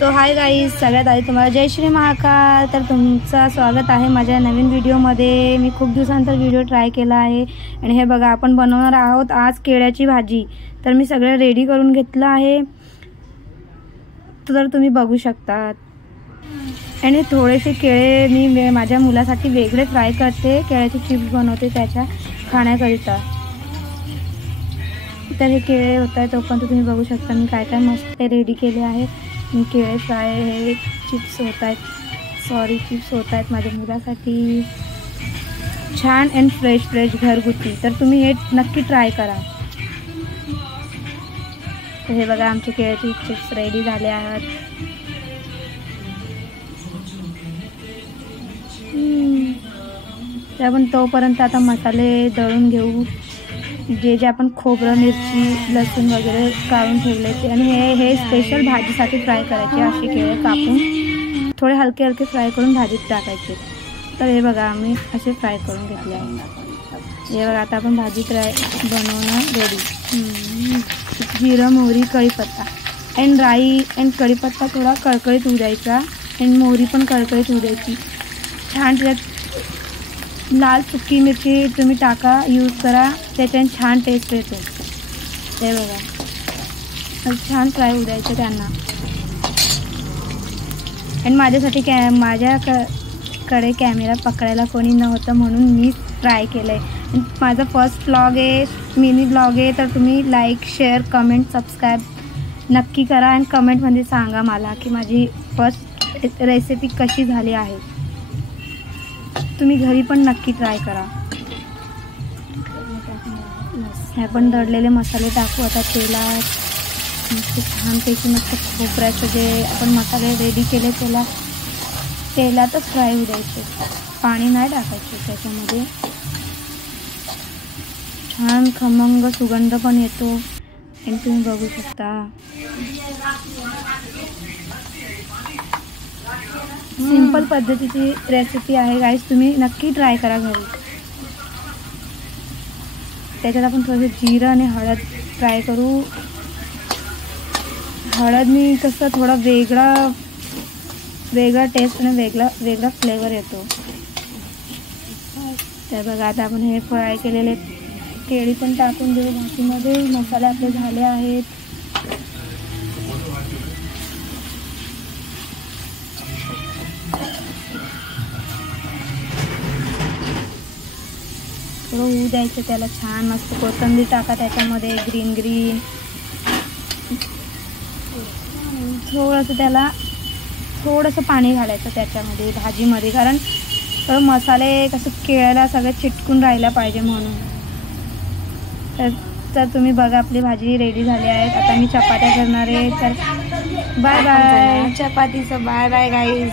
So hi guys, सगळ्यात आधी तुम्हाला जय श्री महाकाल. तर तुमचं स्वागत आहे माझ्या नवीन व्हिडिओमध्ये. मी खूप दिवसानंतर व्हिडिओ ट्राय केला आहे आणि हे बघा आपण बनवणार आहोत आज केळ्याची भाजी. तर मी सगळं रेडी करून घेतलं आहे, तर तुम्ही बघू शकता. आणि थोडेसे केळे मी माझ्या मुलासाठी वेगळे फ्राय करते, केळ्याचे चिप्स बनवते त्याच्या खाण्याकरिता. तर हे केळे होत आहे तोपर्यंत तुम्ही बघू शकता मी काय काय मस्त रेडी केले आहे. मी केळे फ्राय हे चिप्स होत आहेत माझ्या मुलासाठी, छान अँड फ्रेश घरगुती. तर तुम्ही हे नक्की ट्राय करा. तर हे बघा आमचे केळ्याचे चिप्स रेडी झाले आहेत. तर आपण तोपर्यंत आता मसाले दळून घेऊ. जे आपण खोबरं, मिरची, लसूण वगैरे काढून ठेवले ते. आणि हे स्पेशल भाजीसाठी फ्राय करायचे. असे केळे कापून थोडे हलके फ्राय करून भाजीत टाकायचे. तर हे बघा आम्ही असे फ्राय करून घेतले आहे. हे बघा आता आपण भाजी बनवणं रेडी. जिरं, मोहरी, कढीपत्ता अँड राई अँड कढीपत्ता थोडा कळकळीत होऊ द्यायचा अँड मोहरी पण कळकळीत होऊ द्यायची. छान त्याच्यात लाल सुकी मिरची तुम्ही टाका, यूज करा, त्याच्याने छान टेस्ट येतो. हे बघा छान फ्राय होऊ द्यायचं त्यांना. आणि माझ्यासाठी माझ्याकडे कॅमेरा पकडायला कोणी नव्हतं म्हणून मी ट्राय केलं आहे. माझा फर्स्ट व्लॉग आहे, मिनी ब्लॉग आहे. तर तुम्ही लाईक, शेअर, कमेंट, सबस्क्राईब नक्की करा आणि कमेंटमध्ये सांगा मला की माझी फर्स्ट रेसिपी कशी झाली आहे. तुम्ही घरी पण नक्की ट्राय करा. हे पण दळलेले मसाले टाकू आता तेलात. मस्त छानपैकी मस्त खोबऱ्याचं जे आपण मसाले रेडी केले त्याला तेलातच फ्राय होऊ द्यायचे. पाणी नाही टाकायचे त्याच्यामध्ये. छान खमंग सुगंध पण येतो आणि तुम्ही बघू शकता. सिंपल पद्धतीची रेसिपी आहे गाईस, तुम्ही नक्की ट्राय करा घरी. त्याच्यात आपण थोडंसं जिरं आणि हळद फ्राय करू. हळद मी कसं थोडा वेगळा टेस्ट आणि वेगळा फ्लेवर येतो. तर बघा आता आपण हे फ्राय केलेले केळी पण टाकून देऊ भाजीमध्ये. मसाले आपले झाले आहेत. थोडं होऊ द्यायचं त्याला छान. मस्त कोथिंबीर टाका त्याच्यामध्ये, ग्रीन थोडंसं त्याला थोडंसं पाणी घालायचं त्याच्यामध्ये भाजीमध्ये, कारण थोडं मसाले कसं केळ्याला सगळं चिटकून राहायला पाहिजे म्हणून. तर तुम्ही बघा आपली भाजी रेडी झाली आहे. आता मी चपात्या करणार आहे. तर बाय चपातीचं बाय गाईज.